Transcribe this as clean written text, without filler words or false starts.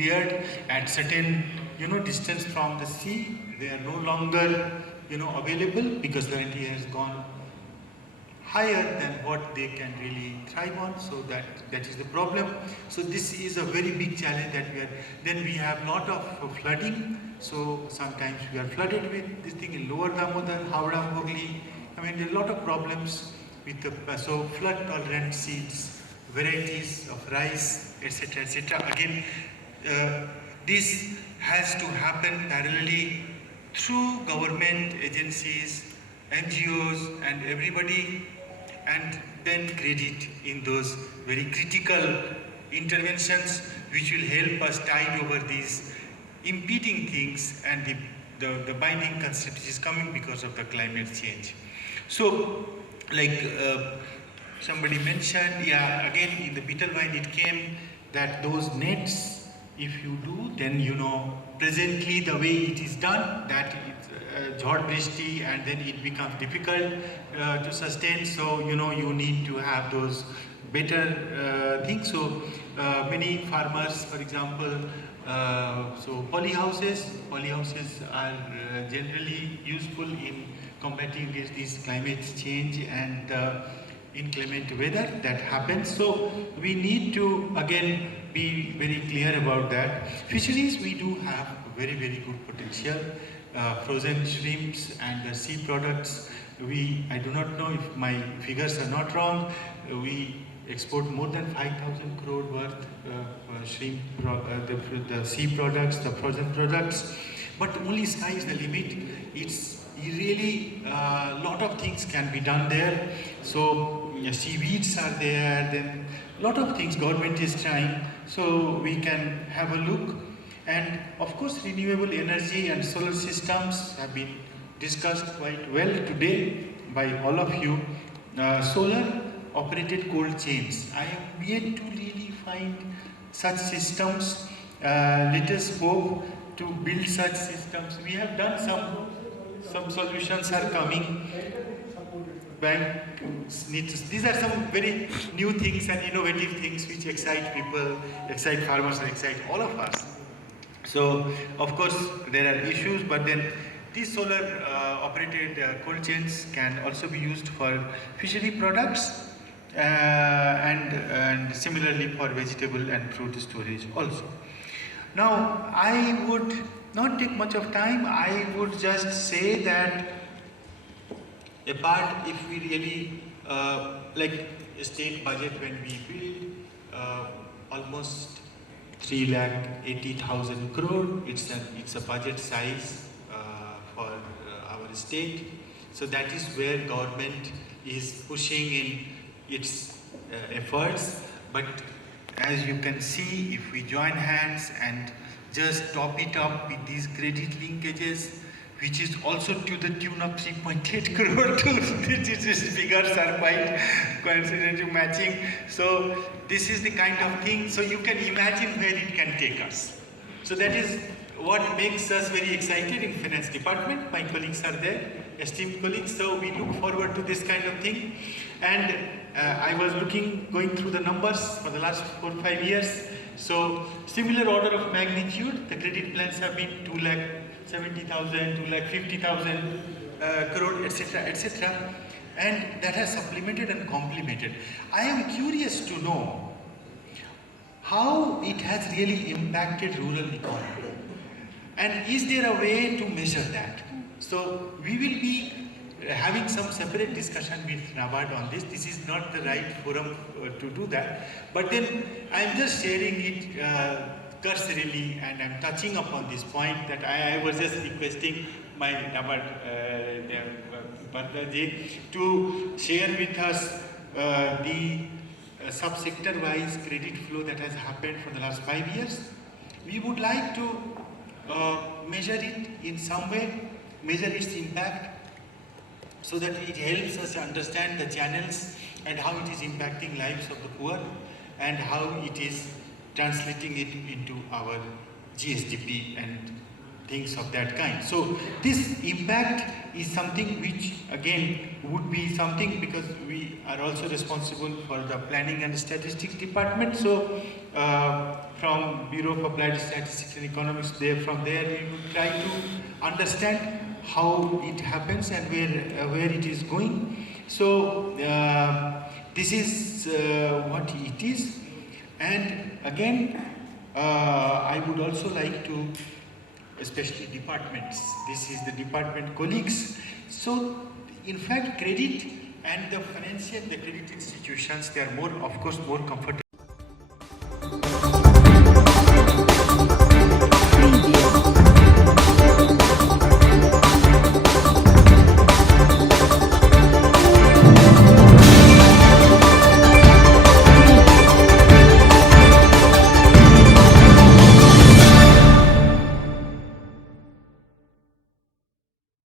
reared at certain, distance from the sea. They are no longer, available because salinity has gone higher than what they can really thrive on, so that is the problem. So this is a very big challenge that then we have lot of flooding, so sometimes we are flooded with this thing in lower Damodar, Howrah, Hooghly. I mean, there are a lot of problems with the, so flood tolerant seeds, varieties of rice, etc., etc. Again, this has to happen parallelly through government agencies, NGOs and everybody, and then credit in those very critical interventions which will help us tide over these impeding things and the binding concept which is coming because of the climate change. So, like somebody mentioned, yeah, again in the beetle vine it came that those nets, if you do, then presently the way it is done, that it's jhod brishti, and then it becomes difficult to sustain. So you need to have those better things. So many farmers, for example, so polyhouses are generally useful in combating against this climate change and inclement weather that happens. So we need to again be very clear about that. Fisheries, we do have very, very good potential. Frozen shrimps and the sea products, I do not know if my figures are not wrong, we export more than 5,000 crore worth of shrimp, the sea products, the frozen products, but only sky is the limit. It's really a lot of things can be done there. So seaweeds are there, then a lot of things government is trying, so we can have a look. And of course renewable energy and solar systems have been discussed quite well today by all of you. Solar operated cold chains, I am yet to really find such systems. Let us hope to build such systems. We have done some solutions are coming. These are some very new things and innovative things which excite people, excite farmers, and excite all of us. So of course there are issues, but then these solar operated cold chains can also be used for fishery products and similarly for vegetable and fruit storage also. Now I would not take much of time. I would just say that apart, if we really like state budget, when we build almost 3,80,000 crore, it's a budget size for our state. So that is where government is pushing in its efforts. But as you can see, if we join hands and just top it up with these credit linkages, which is also to the tune of 3.8 crore too. These figures are quite coincidentally matching. So this is the kind of thing, so you can imagine where it can take us. So that is what makes us very excited in finance department. My colleagues are there, esteemed colleagues, so we look forward to this kind of thing. And I was going through the numbers for the last 4 or 5 years. So similar order of magnitude, the credit plans have been 2,70,000, 2,50,000 crore, etc., etc. And that has supplemented and complemented. I am curious to know how it has really impacted rural economy. And is there a way to measure that? So we will be having some separate discussion with Nabard on this. This is not the right forum to do that. But then I am just sharing it cursorily, and I am touching upon this point that I was just requesting my Nabard Partnerji to share with us the sub-sector wise credit flow that has happened for the last 5 years. We would like to measure it in some way, measure its impact, so that it helps us understand the channels and how it is impacting lives of the poor and how it is translating it into our GSDP and things of that kind. So this impact is something which again would be something, because we are also responsible for the planning and statistics department. So from Bureau of Applied Statistics and Economics, from there we would try to understand how it happens and where it is going. So this is what it is. And again, I would also like to, especially departments, this is the department colleagues. So in fact, credit and the credit institutions, they are more, of course, more comfortable